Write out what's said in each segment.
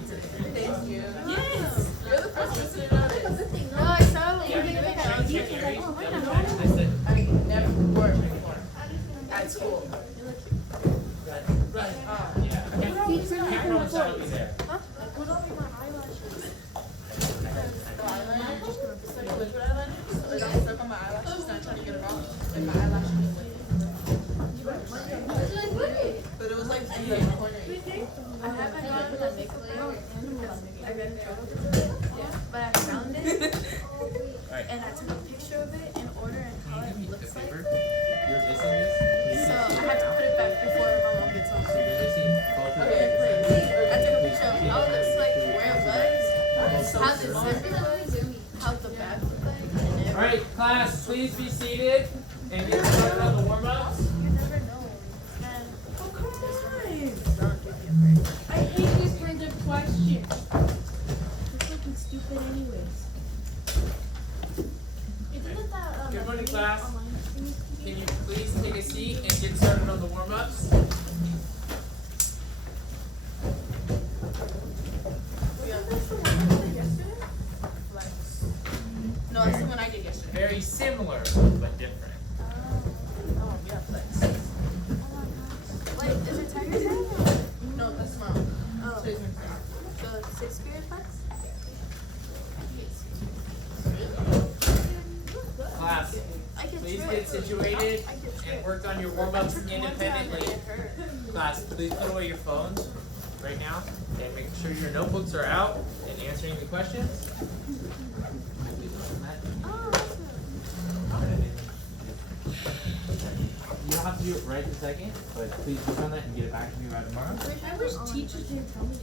Thank you. Yes. You're the first person to notice. No, I saw like Yeah, you doing that. I was like, I said, I never worked before. At school. Right. Yeah. Camera will be there. Put on my eyelashes. The eyeliner. It's like liquid eyeliner. Like I'm stuck on my eyelashes and I'm trying to get it off. And my eyelashes are like. But it was like in the corner. I haven't gotten that makeup I got but I found it and I took a picture of it in order and how it looks like. You're missing this? So I had to put it back before my mom gets home. So you're missing both of Okay, them. please. I took a picture of how it looks like, where it was, how the smart. zipper was, how the back looked like, and everything. Alright, class, please be seated and get started on the warm-ups. You never know. And Oh, come on! don't give me a break. I hate these kinds of questions. It's looking stupid anyways. Isn't that Good morning, class. online thing? Can you please take a seat and get started on the warm-ups? No, that's the one I did yesterday. Very similar, but different. Oh, yeah, flex. Wait, is it Tiger Day? No, that's tomorrow. Oh, Today's Wednesday. the 6th period class? Class, I get please tripped. get situated I get and tripped. work on your warm-ups One time independently. it hurt. Class, please put away your phones right now and make sure your notebooks are out and answering the questions. Oh, that's good. You don't have to do it right this second, but please work on that and get it back to me by tomorrow. I wish teachers didn't tell me shit.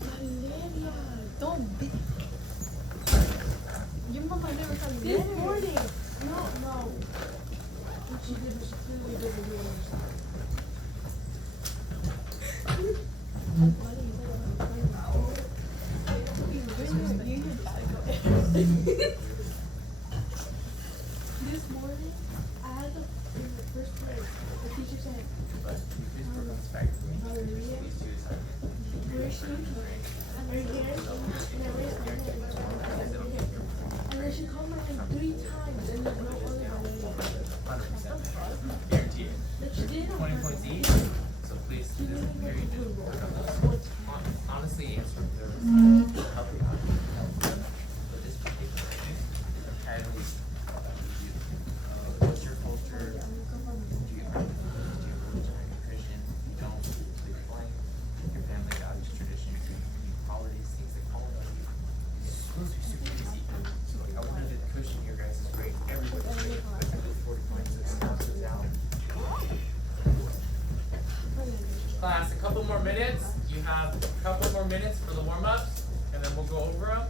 Valeria, Don't be. Your mama never told me this that. morning. No. What she did was she clearly doesn't do it This morning, I had in the first grade, the teacher said, But please work on this back to me. Valeria, Please do this second. where is she? Are you here? And I raised my hand. And then she called my name 3 times, and there's no other Valeria. 100%. Guarantee it. Like she didn't 20 points each. So please, this is very good. Honestly, answer there was help you out. But this particular thing is entirely about you. What's your culture? Do you religion? Are you Christian? You don't. Leave it blank. Your family values, traditions, holidays, things that call about you. It's supposed to be super easy. So like, I wanted to cushion your guys' grade. Everybody's grade. But I did 40 points. So it bounces out. Class, a couple more minutes. You have a couple more minutes for the warm-ups, and then we'll go over them.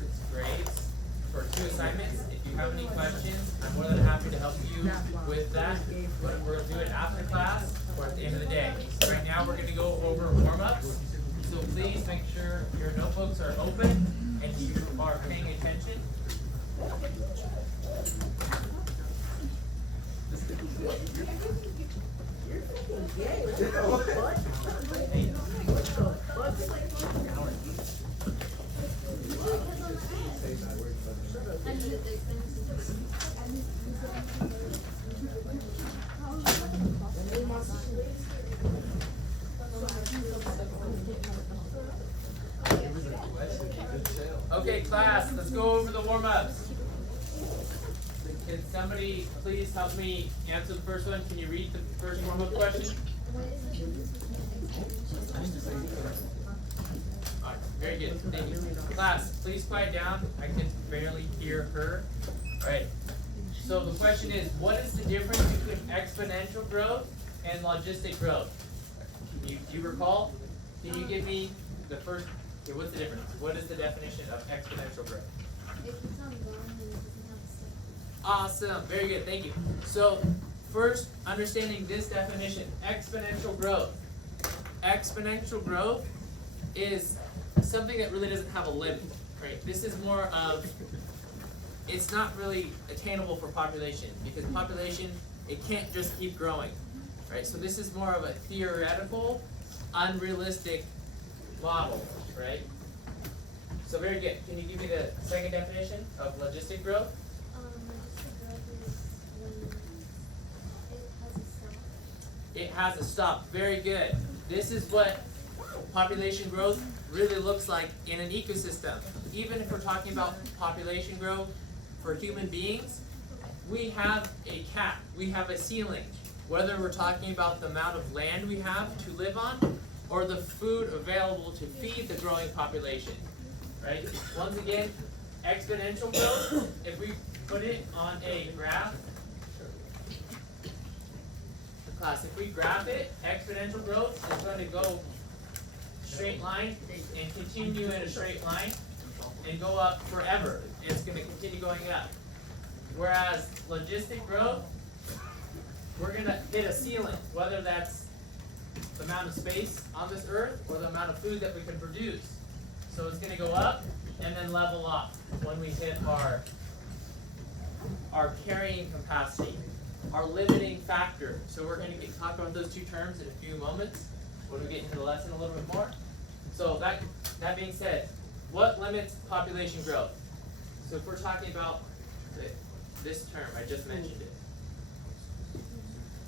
6th grades for 2 assignments. If you have any questions, I'm more than happy to help you with that. But we're going to do it after class or at the end of the day. Right now we're going to go over warm-ups. So please make sure your notebooks are open and you are paying attention. Okay, class, let's go over the warm-ups. Can somebody please help me answer the first one? Can you read the first warm-up question? Alright, very good. Thank you. Class, please quiet down. I can barely hear her. Alright. So the question is, what is the difference between exponential growth and logistic growth? Do you recall? Can you give me the first? Okay, what's the difference? What is the definition of exponential growth? It keeps on going and it doesn't have a step. Awesome, very good, thank you. So, first, understanding this definition, exponential growth. Exponential growth is something that really doesn't have a limit, right? This is more of, it's not really attainable for population, because population, it can't just keep growing, right? So this is more of a theoretical, unrealistic model, right? So very good. Can you give me the second definition of logistic growth? Logistic growth is when it has a stop. It has a stop. Very good. This is what population growth really looks like in an ecosystem. Even if we're talking about population growth for human beings, we have a cap. We have a ceiling. Whether we're talking about the amount of land we have to live on or the food available to feed the growing population, right? Once again, exponential growth, if we put it on a graph, class, if we graph it, exponential growth is going to go straight line and continue in a straight line and go up forever. It's going to continue going up. Whereas logistic growth, we're going to hit a ceiling, whether that's the amount of space on this earth or the amount of food that we can produce. So it's going to go up and then level off when we hit our carrying capacity, our limiting factor. So we're going to talk about those two terms in a few moments when we get into the lesson a little bit more. So that being said, what limits population growth? So if we're talking about this term, I just mentioned it.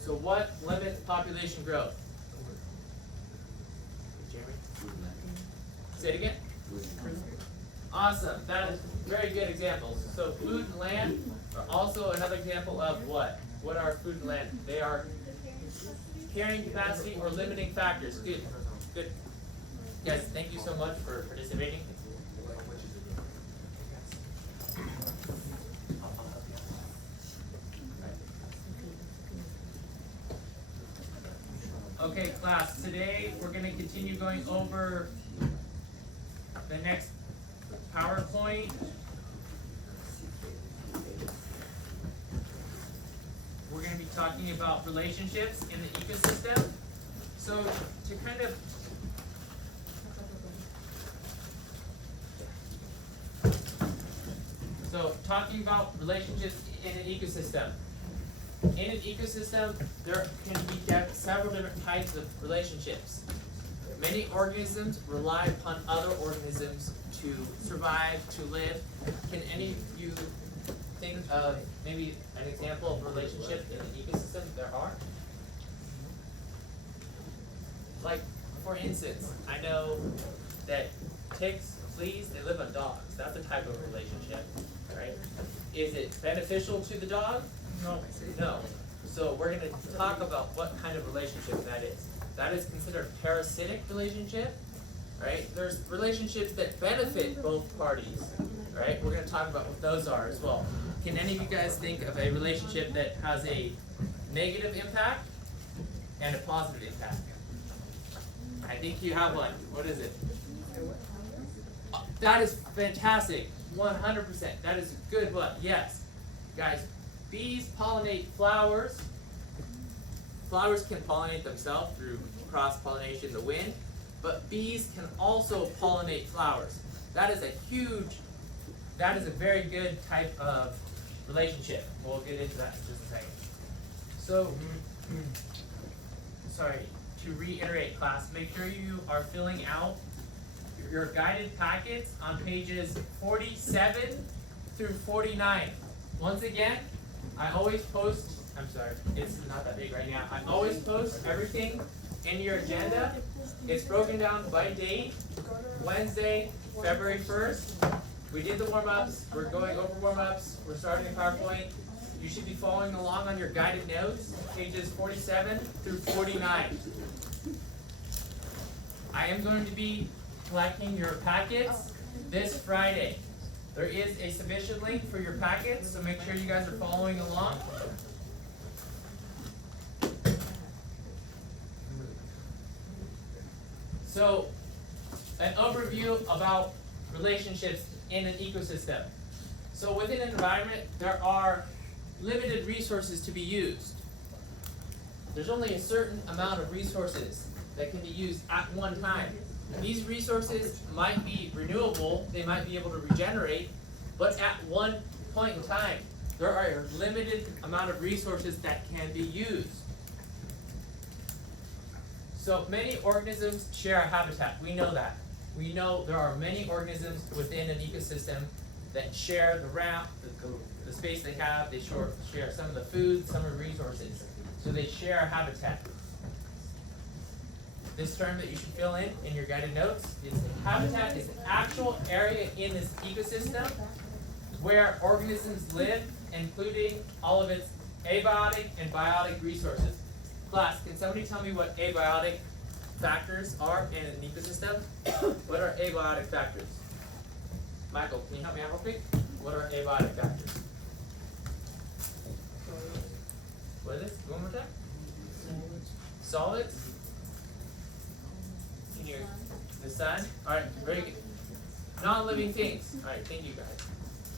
So what limits population growth? Jeremy? Say it again. Awesome. That is very good examples. So food and land are also another example of what? What are food and land? They are carrying capacity or limiting factors. Good. Good. Yes, thank you so much for participating. Okay, class, today we're going to continue going over the next PowerPoint. We're going to be talking about relationships in the ecosystem. So to kind of talking about relationships in an ecosystem. In an ecosystem, there can be several different types of relationships. Many organisms rely upon other organisms to survive, to live. Can any of you think of maybe an example of a relationship in an ecosystem? There are. Like, for instance, I know that ticks, fleas, they live on dogs. That's a type of relationship, right? Is it beneficial to the dog? No. So we're going to talk about what kind of relationship that is. That is considered a parasitic relationship, right? There's relationships that benefit both parties, right? We're going to talk about what those are as well. Can any of you guys think of a relationship that has a negative impact and a positive impact? I think you have one. What is it? That is fantastic. 100%. That is a good one. Yes. Guys, bees pollinate flowers. Flowers can pollinate themselves through cross-pollination, the wind, but bees can also pollinate flowers. That is a very good type of relationship. We'll get into that in just a second. So, sorry, to reiterate class, make sure you are filling out your guided packets on pages 47 through 49. Once again, I always post, I'm sorry, it's not that big right now. I always post everything in your agenda. It's broken down by date. Wednesday, February 1st. We did the warm-ups. We're going over warm-ups. We're starting the PowerPoint. You should be following along on your guided notes, pages 47 through 49. I am going to be collecting your packets this Friday. There is a submission link for your packets, so make sure you guys are following along. So, an overview about relationships in an ecosystem. So within an environment, there are limited resources to be used. There's only a certain amount of resources that can be used at one time. These resources might be renewable, they might be able to regenerate, but at one point in time, there are a limited amount of resources that can be used. So many organisms share a habitat. We know that. We know there are many organisms within an ecosystem that share the space they have. They share some of the food, some of the resources. So they share a habitat. This term that you should fill in your guided notes is habitat is an actual area in this ecosystem where organisms live, including all of its abiotic and biotic resources. Class, can somebody tell me what abiotic factors are in an ecosystem? What are abiotic factors? Michael, can you help me out real quick? What are abiotic factors? What is this? One more time? Solids? Can you, the sun? Alright, very good. Non-living things. Alright, thank you guys.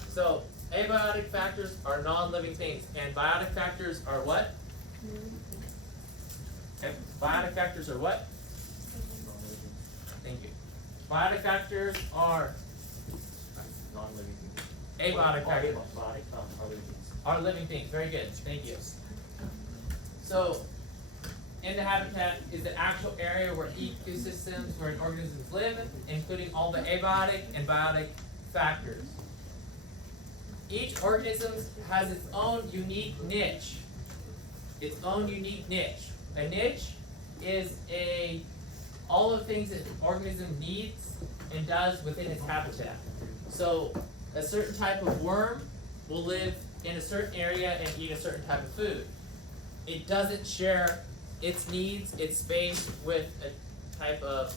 So, abiotic factors are non-living things, and biotic factors are what? And biotic factors are what? Thank you. Biotic factors are non-living things. abiotic factors Are living things. are living things. Very good. Thank you. So, in the habitat is the actual area where ecosystems, where organisms live, including all the abiotic and biotic factors. Each organism has its own unique niche. Its own unique niche. A niche is all of the things that an organism needs and does within its habitat. So a certain type of worm will live in a certain area and eat a certain type of food. It doesn't share its needs, its space with a type of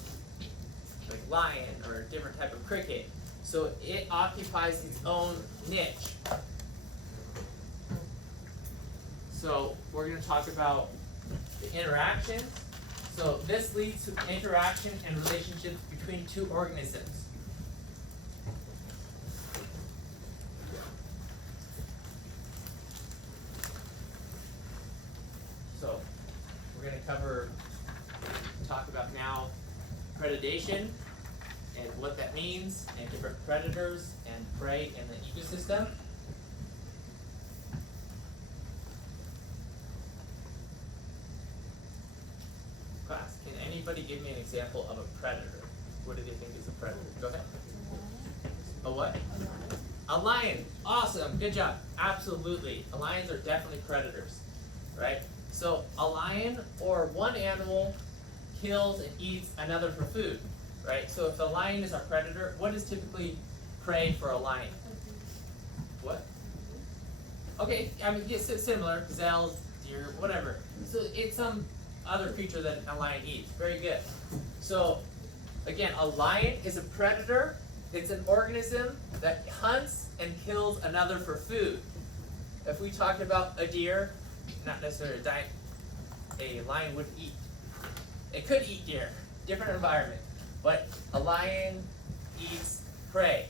like lion or a different type of cricket. So it occupies its own niche. So we're going to talk about the interaction. So this leads to interaction and relationships between two organisms. So we're going to talk about now predation and what that means, and different predators and prey in the ecosystem. Class, can anybody give me an example of a predator? What do they think is a predator? Go ahead. A what? A lion. Awesome. Good job. Absolutely. Lions are definitely predators, right? So a lion or one animal kills and eats another for food, right? So if the lion is our predator, what is typically prey for a lion? What? Okay, I mean, yes, it's similar. Gazelles, deer, whatever. So it's some other creature that a lion eats. Very good. So again, a lion is a predator. It's an organism that hunts and kills another for food. If we talked about a deer, not necessarily a lion would eat. It could eat deer, different environment. But a lion eats prey.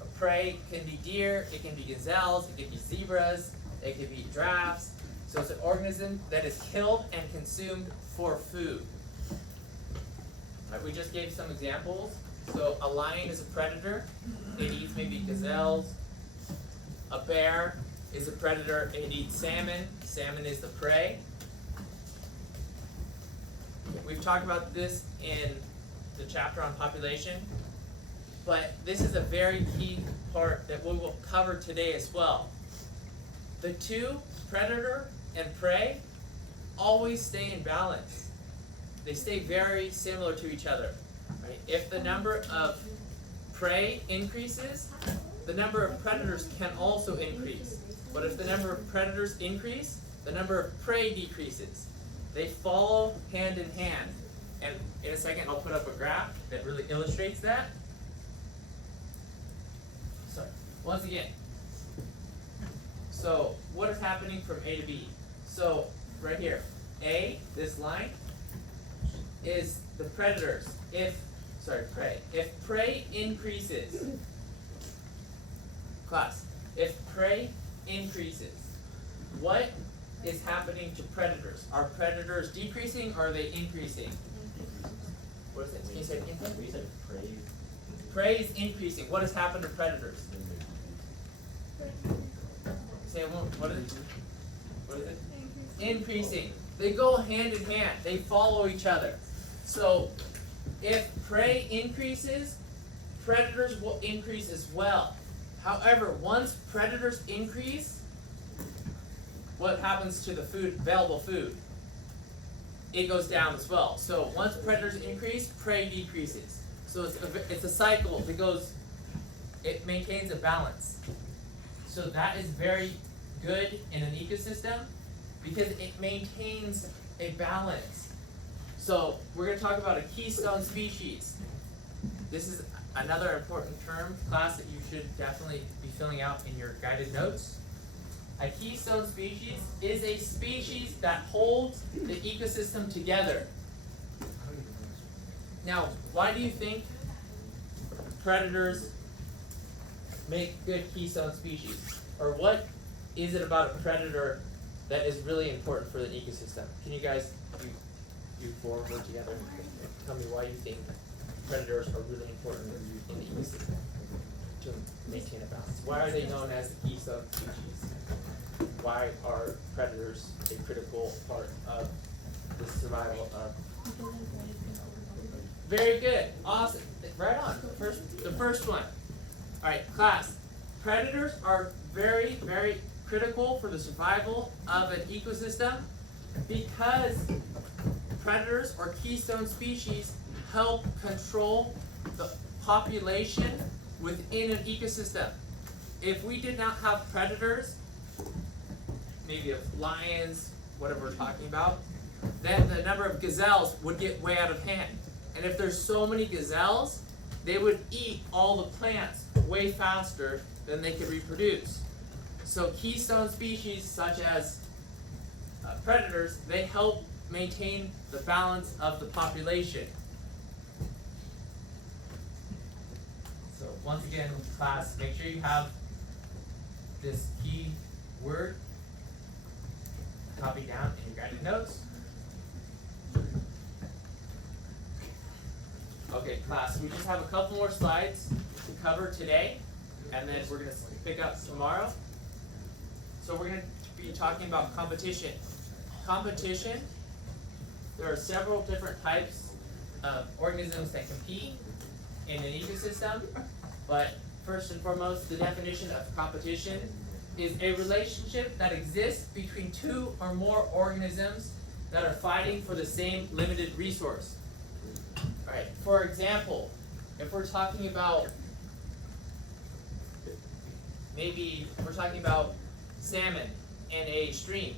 A prey can be deer, it can be gazelles, it can be zebras, it can be giraffes. So it's an organism that is killed and consumed for food. Right, we just gave some examples. So a lion is a predator. It eats maybe gazelles. A bear is a predator. It eats salmon. Salmon is the prey. We've talked about this in the chapter on population. But this is a very key part that we will cover today as well. The two, predator and prey, always stay in balance. They stay very similar to each other. Right? If the number of prey increases, the number of predators can also increase. But if the number of predators increase, the number of prey decreases. They follow hand in hand. And in a second, I'll put up a graph that really illustrates that. Sorry. Once again, so what is happening from A to B? So right here, A, this line, is the predators. Prey. If prey increases, class, if prey increases, what is happening to predators? Are predators decreasing or are they increasing? What is it? Can you say it again? We said prey. Prey is increasing. What has happened to predators? Say it one. What is it? What is it? Increasing. They go hand in hand. They follow each other. So if prey increases, predators will increase as well. However, once predators increase, what happens to the food, available food? It goes down as well. So once predators increase, prey decreases. So it's a cycle that goes, it maintains a balance. So that is very good in an ecosystem because it maintains a balance. So we're going to talk about a keystone species. This is another important term, class, that you should definitely be filling out in your guided notes. A keystone species is a species that holds the ecosystem together. Now, why do you think predators make good keystone species? Or what is it about a predator that is really important for the ecosystem? Can you guys do four work together? Tell me why you think predators are really important in the ecosystem to maintain a balance. Why are they known as the keystone species? Why are predators a critical part of the survival of? Very good, awesome, right on. The first one. All right, class. Predators are very, very critical for the survival of an ecosystem because predators or keystone species help control the population within an ecosystem. If we did not have predators, maybe of lions, whatever we're talking about, then the number of gazelles would get way out of hand. And if there's so many gazelles, they would eat all the plants way faster than they could reproduce. So keystone species such as predators, they help maintain the balance of the population. So once again, class, make sure you have this key word copied down in your guided notes. Okay, class, we just have a couple more slides to cover today, and then we're going to pick up tomorrow. So we're going to be talking about competition. Competition, there are several different types of organisms that compete in an ecosystem, but first and foremost, the definition of competition is a relationship that exists between two or more organisms that are fighting for the same limited resource. Alright, for example, if we're talking about, maybe we're talking about salmon in a stream,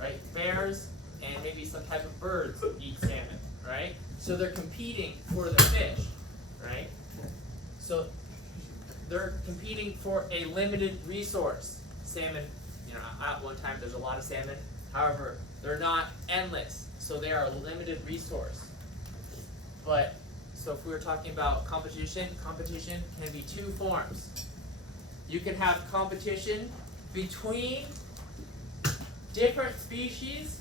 right? Bears and maybe some type of birds eat salmon, right? So they're competing for the fish, right? So they're competing for a limited resource. Salmon, at one time there's a lot of salmon. However, they're not endless, so they are a limited resource. But, so if we were talking about competition, competition can be two forms. You can have competition between different species.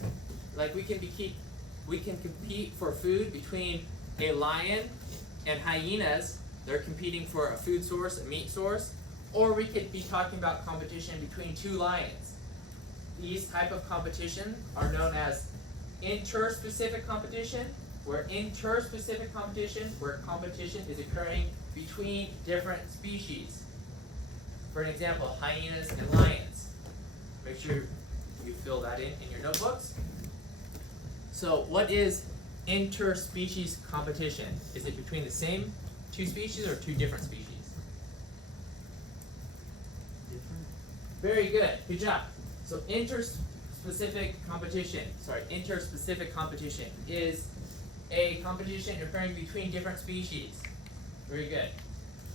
Like we can compete for food between a lion and hyenas. They're competing for a food source, a meat source. Or we could be talking about competition between two lions. These type of competition are known as interspecific competition, where competition is occurring between different species. For an example, hyenas and lions. Make sure you fill that in your notebooks. So what is interspecies competition? Is it between the same two species or two different species? Different. Very good. Good job. So interspecific competition is a competition occurring between different species. Very good.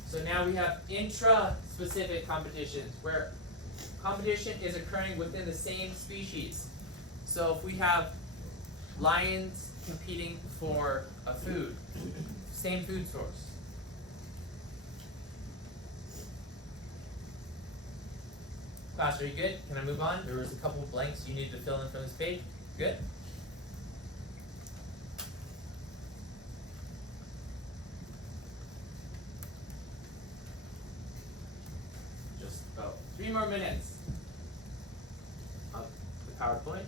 So now we have intraspecific competitions where competition is occurring within the same species. So if we have lions competing for a food, same food source. Class, are you good? Can I move on? There was a couple of blanks you needed to fill in from this page. Good? Just about 3 more minutes of the PowerPoint.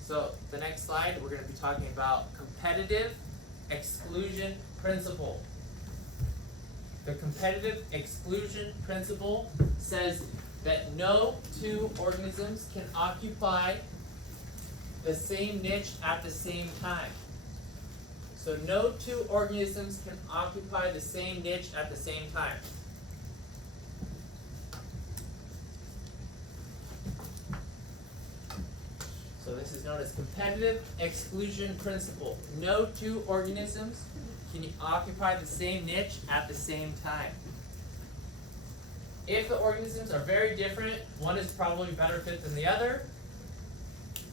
So the next slide, we're going to be talking about competitive exclusion principle. The competitive exclusion principle says that no two organisms can occupy the same niche at the same time. So no two organisms can occupy the same niche at the same time. So this is known as competitive exclusion principle. No two organisms can occupy the same niche at the same time. If the organisms are very different, one is probably better fit than the other.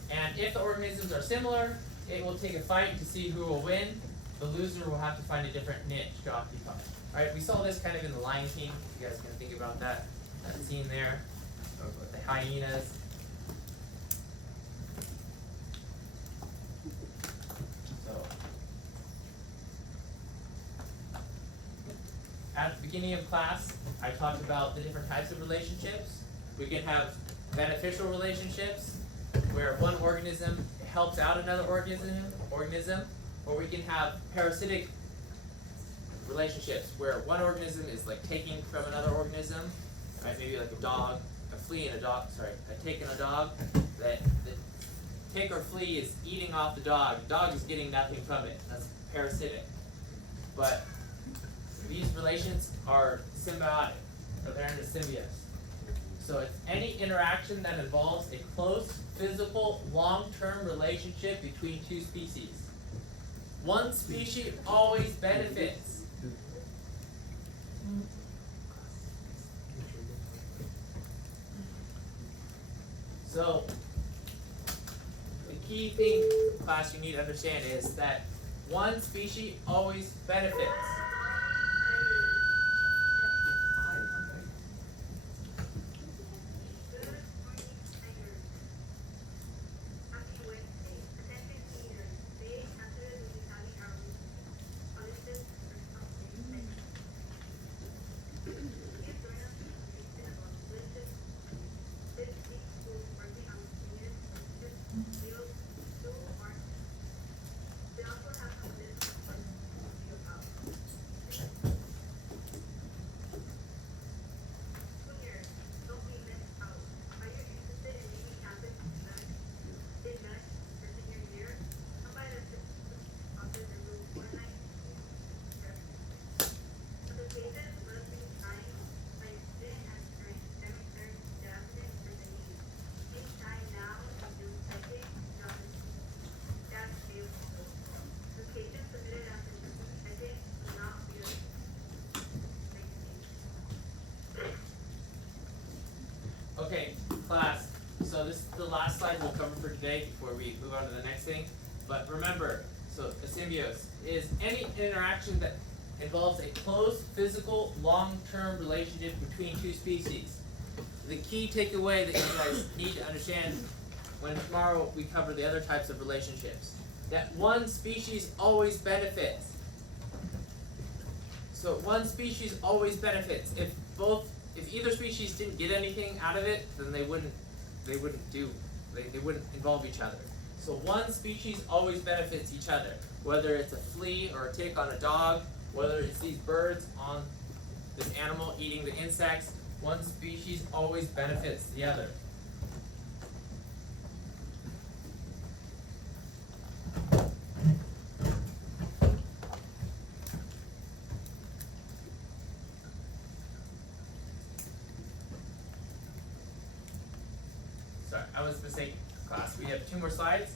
And if the organisms are similar, it will take a fight to see who will win. The loser will have to find a different niche to occupy. Alright, we saw this kind of in the Lion King. You guys can think about that scene there with the hyenas. At the beginning of class, I talked about the different types of relationships. We can have beneficial relationships, where one organism helps out another organism, or we can have parasitic relationships, where one organism is like taking from another organism, right? Maybe like a dog, a flea and a dog, a tick and a dog, that the tick or flea is eating off the dog is getting nothing from it. That's parasitic. But these relations are symbiotic, or they're in a symbiose. So it's any interaction that involves a close, physical, long-term relationship between two species. One species always benefits. So the key thing, class, you need to understand is that one species always benefits. Okay, class, so this is the last slide we'll cover for today before we move on to the next thing. But remember, so a symbiose is any interaction that involves a close, physical, long-term relationship between two species. the key takeaway that you guys need to understand when tomorrow we cover the other types of relationships. That one species always benefits. So one species always benefits. If either species didn't get anything out of it, then they wouldn't involve each other. So one species always benefits each other. Whether it's a flea or a tick on a dog, whether it's these birds on this animal eating the insects, one species always benefits the other. Sorry, I was mistaken, class. We have 2 more slides,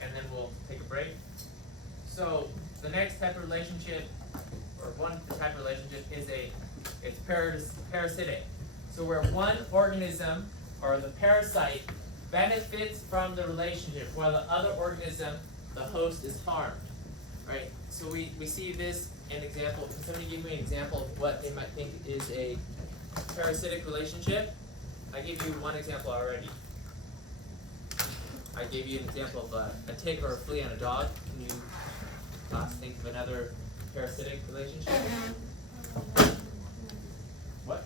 and then we'll take a break. So the next type of relationship, or one type of relationship, is it's parasitic. So where one organism, or the parasite, benefits from the relationship, while the other organism, the host, is harmed. Right? So we see this in example. Can somebody give me an example of what they might think is a parasitic relationship? I gave you one example already. I gave you an example of a tick or a flea on a dog. Can you think of another parasitic relationship? What?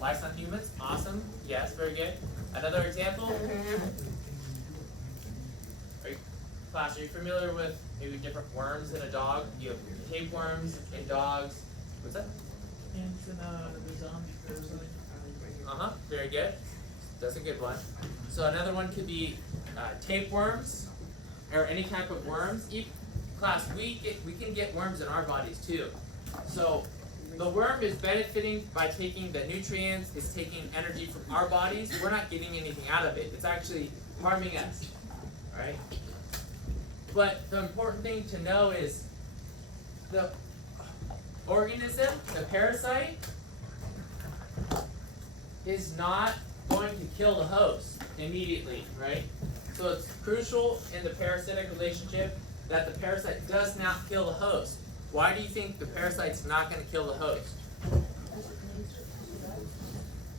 Lice on humans? Awesome. Yes, very good. Another example? Class, are you familiar with maybe different worms in a dog? You have tapeworms in dogs. What's that? Very good. That's a good one. So another one could be tapeworms, or any type of worms. Class, we can get worms in our bodies too. So the worm is benefiting by taking the nutrients, it's taking energy from our bodies. We're not getting anything out of it. It's actually harming us. Alright? But the important thing to know is the organism, the parasite, is not going to kill the host immediately, right? So it's crucial in the parasitic relationship that the parasite does not kill the host. Why do you think the parasite's not going to kill the host?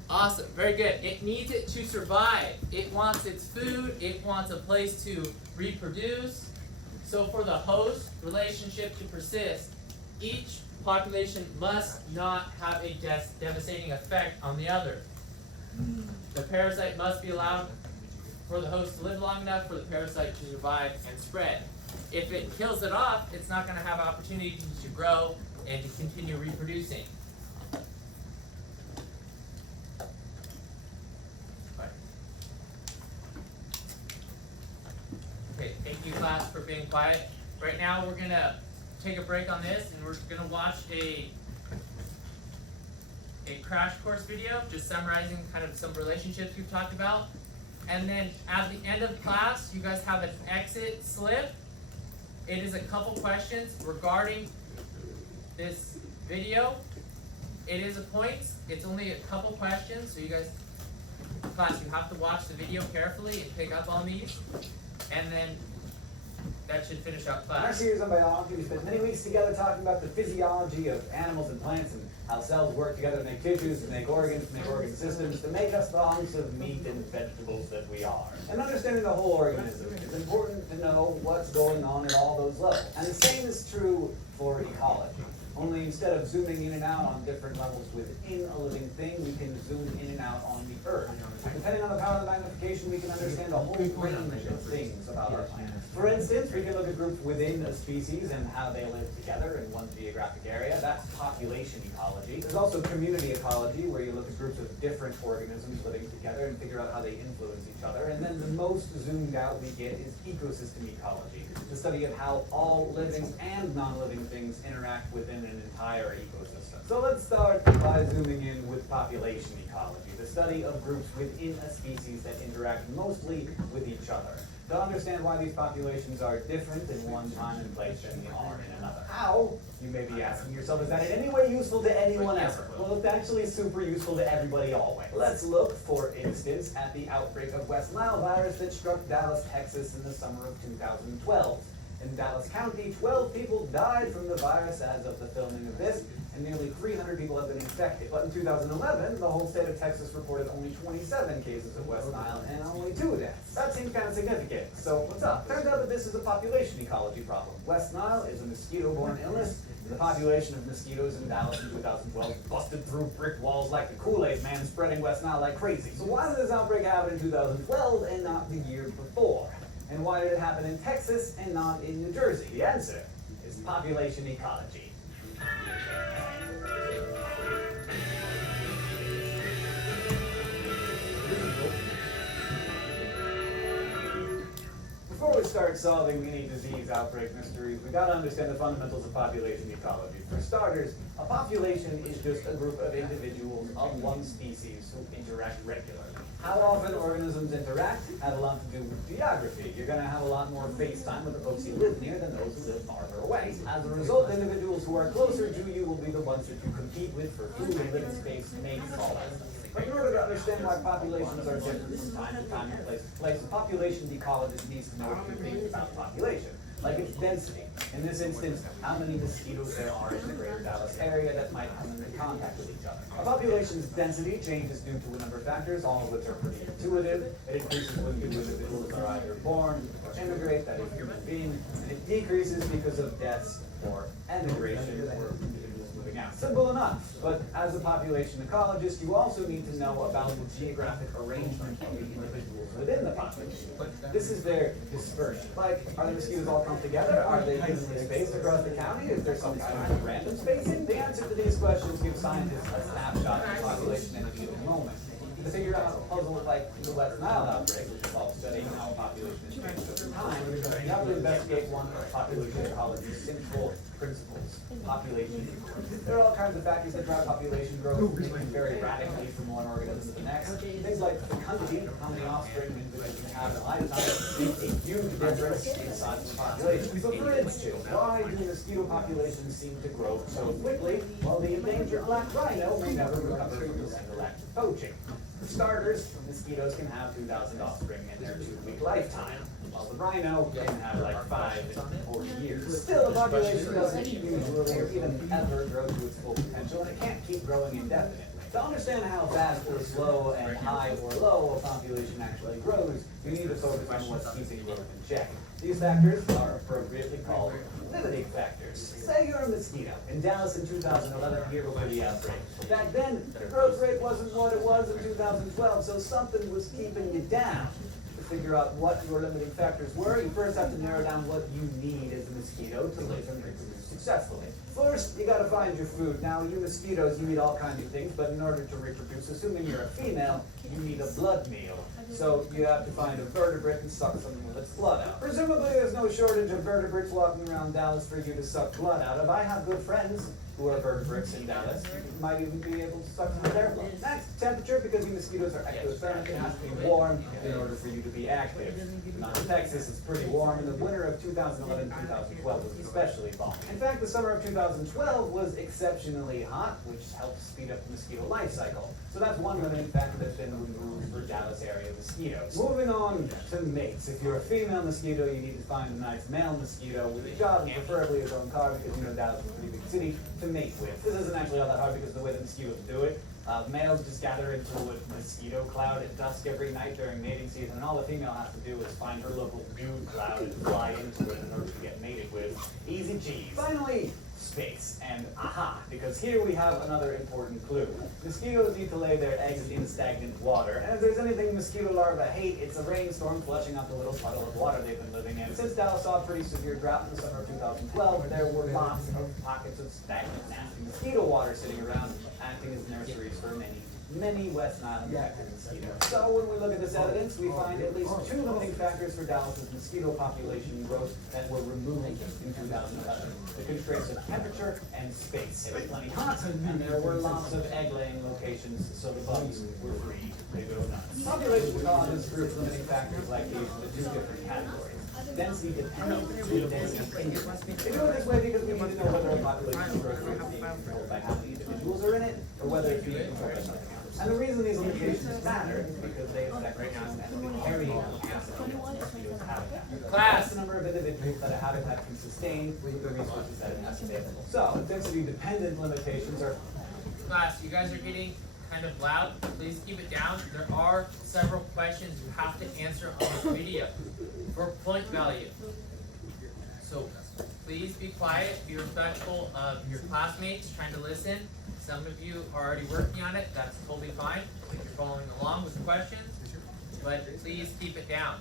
Awesome, very good. It needs it to survive. It wants its food, it wants a place to reproduce. So for the host relationship to persist, each population must not have a devastating effect on the other. The parasite must be allowed for the host to live long enough for the parasite to survive and spread. If it kills it off, it's not going to have opportunity to grow and to continue reproducing. Okay, thank you class for being quiet. Right now we're going to take a break on this and we're going to watch a crash course video just summarizing kind of some relationships we've talked about. And then at the end of class, you guys have an exit slip. It is a couple questions regarding this video. It is a points. It's only a couple questions, so you guys, class, you have to watch the video carefully and pick up on these. And then that should finish up class. In our series on biology, we spent many weeks together talking about the physiology of animals and plants and how cells work together to make tissues, to make organs, to make organ systems, to make us the hunks of meat and vegetables that we are. And understanding the whole organism, it's important to know what's going on at all those levels. And the same is true for ecology. Only instead of zooming in and out on different levels within a living thing, we can zoom in and out on the Earth. Depending on the power of the magnification, we can understand a whole range of things about our planet. For instance, we can look at groups within a species and how they live together in one geographic area. That's population ecology. There's also community ecology, where you look at groups of different organisms living together and figure out how they influence each other. And then the most zoomed out we get is ecosystem ecology, the study of how all living and non-living things interact within an entire ecosystem. So let's start by zooming in with population ecology, the study of groups within a species that interact mostly with each other. To understand why these populations are different in one time and place than they are in another. How, you may be asking yourself, is that in any way useful to anyone ever? Well, it's actually super useful to everybody always. Let's look, for instance, at the outbreak of West Nile virus that struck Dallas, Texas in the summer of 2012. In Dallas County, 12 people died from the virus as of the filming of this, and nearly 300 people have been infected. But in 2011, the whole state of Texas reported only 27 cases of West Nile and only 2 deaths. That seems kind of significant. So what's up? Turns out that this is a population ecology problem. West Nile is a mosquito-borne illness. The population of mosquitoes in Dallas in 2012 busted through brick walls like the Kool-Aid man, spreading West Nile like crazy. So why did this outbreak happen in 2012 and not the year before? And why did it happen in Texas and not in New Jersey? The answer is population ecology. Before we start solving any disease outbreak mysteries, we gotta understand the fundamentals of population ecology. For starters, a population is just a group of individuals of one species who interact regularly. How often organisms interact have a lot to do with geography. You're gonna have a lot more face time with the folks you live near than those who live farther away. As a result, individuals who are closer to you will be the ones that you compete with for food, living space, mates, all that stuff. But in order to understand why populations are different from time to time and place to place, a population ecologist needs to know a few things about population, like its density. In this instance, how many mosquitoes there are in the greater Dallas area that might come into contact with each other. A population's density changes due to a number of factors, all of which are pretty intuitive. It increases when new individuals are either born or immigrate, that is human being, and it decreases because of deaths or emigration or individuals moving out. Simple enough, but as a population ecologist, you also need to know about the geographic arrangement of the individuals within the population. This is their dispersion. Like, are the mosquitoes all come together? Are they evenly spaced across the county? Is there some kind of random spacing? The answer to these questions gives scientists a snapshot of population at a given moment. To figure out a puzzle like the West Nile outbreak, which involves studying how a population is changed over time, you have to investigate one of population ecology's simple principles: population growth. There are all kinds of factors that drive population growth, moving very radically from one organism to the next. Things like fecundity, how many offspring an individual can have in a lifetime, make a huge difference in the size of the population. So for instance, why do mosquito populations seem to grow so quickly, while the endangered black rhino may never recover from a single act of poaching? For starters, mosquitoes can have 2,000 offspring in their 2-week lifetime, while the rhino can have like 5 in 40 years. Still, the population doesn't usually or even ever grow to its full potential, and it can't keep growing indefinitely. To understand how fast or slow and high or low a population actually grows, you need to focus on what's keeping growth in check. These factors are appropriately called limiting factors. Say you're a mosquito in Dallas in 2011, year before the outbreak. Back then, the growth rate wasn't what it was in 2012, so something was keeping you down. To figure out what your limiting factors were, you first have to narrow down what you need as a mosquito to live and reproduce successfully. First, you gotta find your food. Now, you mosquitoes, you eat all kinds of things, but in order to reproduce, assuming you're a female, you need a blood meal. So you have to find a vertebrate and suck some of its blood out. Presumably, there's no shortage of vertebrates walking around Dallas for you to suck blood out of. I have good friends who are vertebrates in Dallas. You might even be able to suck some of their blood. Next, temperature, because you mosquitoes are ectothermic, it has to be warm in order for you to be active. Now, in Texas, it's pretty warm, and the winter of 2011-2012 was especially balmy. In fact, the summer of 2012 was exceptionally hot, which helps speed up the mosquito life cycle. So that's one limiting factor that's been removed for Dallas area mosquitoes. Moving on to mates. If you're a female mosquito, you need to find a nice male mosquito with a job, and preferably his own car, because you know Dallas is a pretty big city, to mate with. This isn't actually all that hard because of the way the mosquitoes do it. Males just gather into a mosquito cloud at dusk every night during mating season, and all the female has to do is find her local dew cloud and fly into it in order to get mated with. Easy cheese. Finally, space. And aha, because here we have another important clue. Mosquitoes need to lay their eggs in stagnant water, and if there's anything mosquito larvae hate, it's a rainstorm flushing out the little puddle of water they've been living in. Since Dallas saw a pretty severe drought in the summer of 2012, there were lots of pockets of stagnant, nasty mosquito water sitting around, acting as nurseries for many West Nile infected mosquitoes. So when we look at this evidence, we find at least 2 limiting factors for Dallas's mosquito population growth that were removed in 2011. The constraints of temperature and space. It was plenty hot, and there were lots of egg-laying locations, so the bugs were free to go nuts. Population ecologists group limiting factors like these into 2 different categories: density dependent and density independent. They do it this way because we need to know whether a population growth rate is controlled by how many individuals are in it, or whether it's being controlled by something else. And the reason these limitations matter is because they affect the time and the carrying capacity of the mosquito's habitat. That's the number of individuals that a habitat can sustain with the resources that it has available. So, density-dependent limitations are... Class, you guys are getting kind of loud. Please keep it down. There are several questions you have to answer on this video for point value. So please be quiet, be respectful of your classmates trying to listen. Some of you are already working on it. That's totally fine if you're following along with the questions, but please keep it down.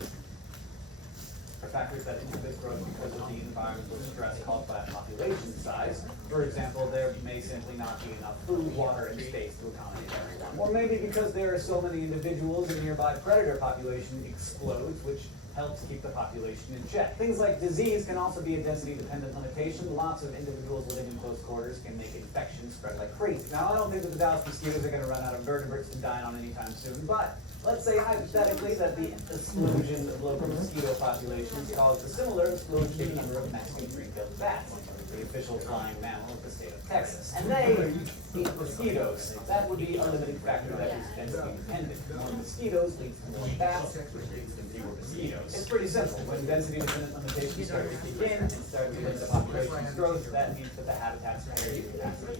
Factors that inhibit growth because of the environmental stress caused by population size. For example, there may simply not be enough food, water, and space to accommodate everyone. Or maybe because there are so many individuals, a nearby predator population explodes, which helps keep the population in check. Things like disease can also be a density-dependent limitation. Lots of individuals living in close quarters can make infections spread like crazy. Now, I don't think that the Dallas mosquitoes are going to run out of vertebrates to dine on anytime soon, but let's say hypothetically that the explosion of local mosquito populations caused a similar explosion number of Mexican green-billed bats, the official flying mammal of the state of Texas. And they eat mosquitoes. That would be a limiting factor that is density-dependent. More mosquitoes leads to more bats, which leads to fewer mosquitoes. It's pretty simple. When density-dependent limitations start to kick in and start to limit the population's growth, that means that the habitat's carrying capacity.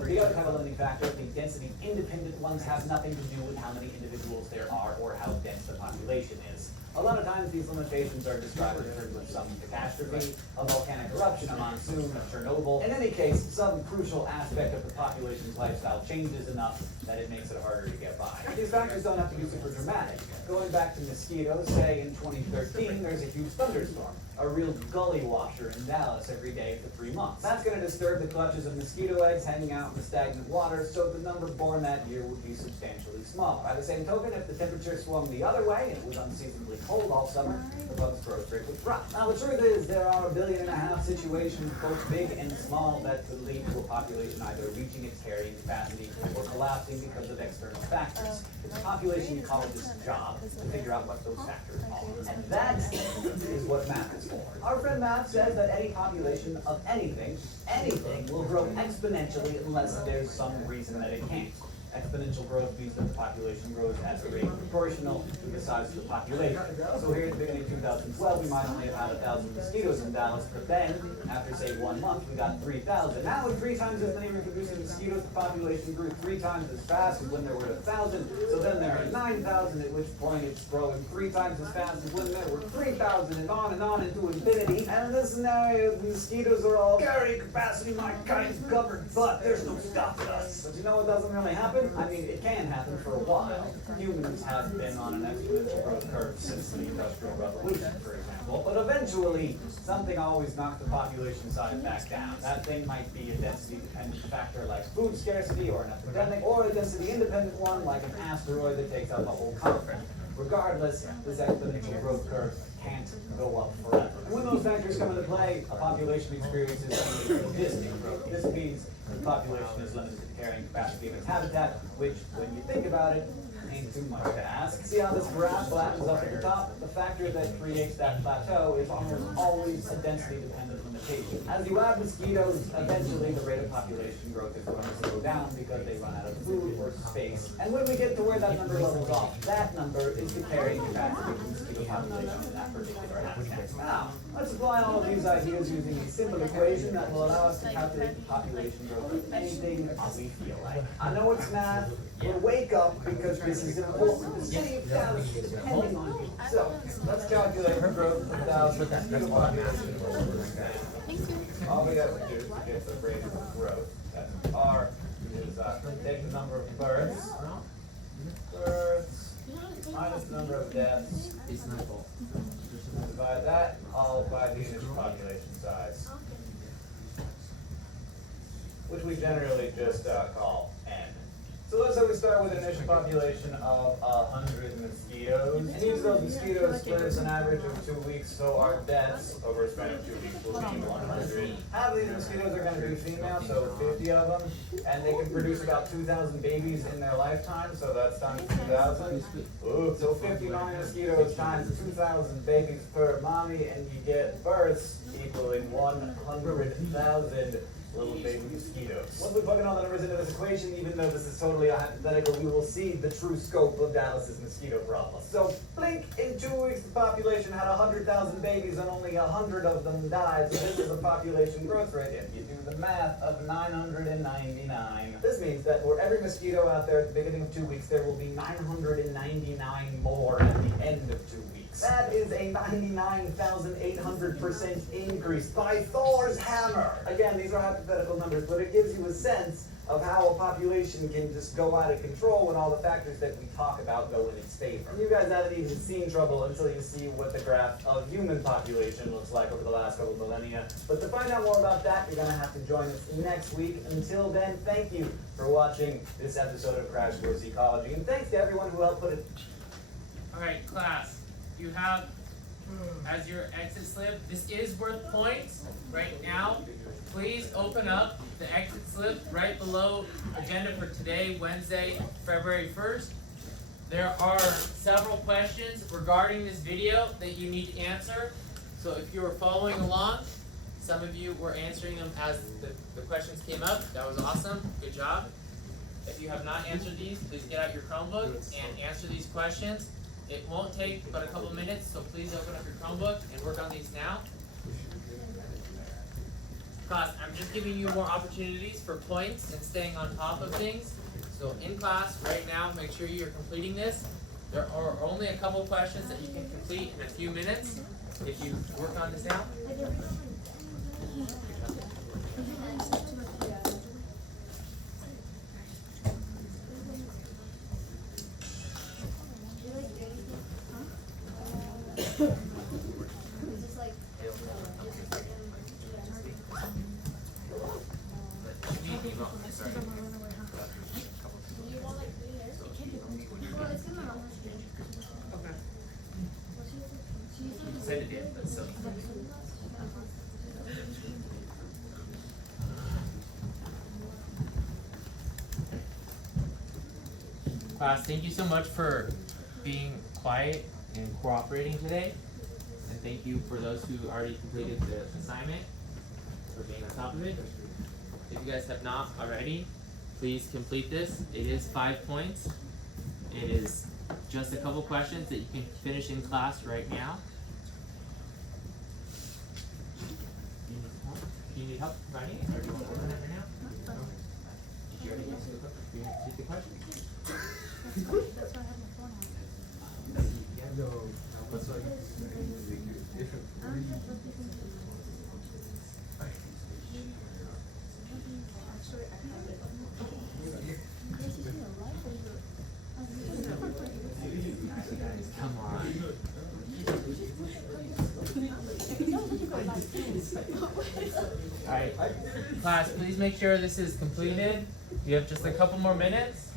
The other kind of limiting factor, the density-independent ones have nothing to do with how many individuals there are or how dense the population is. A lot of times these limitations are described in terms of some catastrophe, a volcanic eruption, a monsoon, a Chernobyl. In any case, some crucial aspect of the population's lifestyle changes enough that it makes it harder to get by. These factors don't have to be super dramatic. Going back to mosquitoes, say in 2013, there's a huge thunderstorm, a real gully washer in Dallas every day for 3 months. That's going to disturb the clutches of mosquito eggs hanging out in the stagnant water, so the number born that year would be substantially smaller. By the same token, if the temperature swung the other way and it was unseasonably cold all summer, the bug's growth rate would drop. Now the truth is, there are 1.5 billion situations, both big and small, that could lead to a population either reaching its carrying capacity or collapsing because of external factors. It's a population ecologist's job to figure out what those factors are. And that is what math is for. Our friend Matt says that any population of anything will grow exponentially unless there's some reason that it can't. Exponential growth means that the population grows at a rate proportional to the size of the population. So here at the beginning of 2012, we might only have had 1,000 mosquitoes in Dallas, but then, after say 1 month, we got 3,000. Now with 3 times as many reproducing mosquitoes, the population grew 3 times as fast as when there were 1,000. So then there are 9,000, at which point it's growing 3 times as fast as when there were 3,000, and on into infinity. And in this scenario, the mosquitoes are all carrying capacity, my kind's covered, but there's no stopping us. But you know what doesn't really happen? I mean, it can happen for a while. Humans have been on an exponential growth curve since the Industrial Revolution, for example. But eventually, something always knocks the population size back down. That thing might be a density-dependent factor like food scarcity or an epidemic, or a density-independent one like an asteroid that takes out the whole continent. Regardless, this exponential growth curve can't go up forever. And when those factors come into play, a population experiences distant growth. This means the population is limited to the carrying capacity of its habitat, which, when you think about it, ain't too much to ask. See how this graph flattens up at the top? The factor that creates that plateau is almost always a density-dependent limitation. As you add mosquitoes, eventually the rate of population growth is going to slow down because they run out of food or space. And when we get to where that number levels off, that number is the carrying capacity of the mosquito population in that particular habitat. Now, let's apply all of these ideas using a simple equation that will allow us to calculate the population growth of anything we feel like. I know it's math, but wake up because this is important. The city of Dallas is depending on you. So, let's calculate the growth of Dallas mosquito population. All we have to do to get the rate of growth, that's R, is take the number of births minus the number of deaths, divide that all by the initial population size, which we generally just call N. So let's say we start with an initial population of 100 mosquitoes. And each of those mosquitoes spreads an average of 2 weeks, so our deaths over a span of 2 weeks will be 100. Half of these mosquitoes are going to be female, so 50 of them. And they can produce about 2,000 babies in their lifetime, so that's times 2,000. Ooh, so 59 mosquitoes times 2,000 babies per mommy, and you get births equaling 100,000 little baby mosquitoes. Once we plug in all the numbers into this equation, even though this is totally a hypothetical, we will see the true scope of Dallas's mosquito problem. So, blink, in 2 weeks the population had 100,000 babies and only 100 of them died, so this is a population growth rate, if you do the math, of 999. This means that for every mosquito out there at the beginning of 2 weeks, there will be 999 more at the end of 2 weeks. That is a 99,800% increase by Thor's hammer. Again, these are hypothetical numbers, but it gives you a sense of how a population can just go out of control when all the factors that we talk about go in its favor. You guys haven't even seen trouble until you see what the graph of human population looks like over the last couple of millennia. But to find out more about that, you're going to have to join us next week. Until then, thank you for watching this episode of Crash Course Ecology, and thanks to everyone who helped put it. All right, class, you have as your exit slip, this is worth points right now. Please open up the exit slip right below agenda for today, Wednesday, February 1st. There are several questions regarding this video that you need to answer. So if you were following along, some of you were answering them as the questions came up. That was awesome. Good job. If you have not answered these, please get out your Chromebook and answer these questions. It won't take but a couple minutes, so please open up your Chromebook and work on these now. Class, I'm just giving you more opportunities for points and staying on top of things. So in class right now, make sure you're completing this. There are only a couple questions that you can complete in a few minutes if you work on this now. Send it in, that's so. Class, thank you so much for being quiet and cooperating today. And thank you for those who already completed the assignment for being on top of it. If you guys have not already, please complete this. It is 5 points. It is just a couple questions that you can finish in class right now. Do you need help writing it, or do you want to open it right now? No. Did you already answer the question? Do you want to read the question? That's why I have my phone on. No. What's like? Come on. Alright, class, please make sure this is completed. You have just a couple more minutes.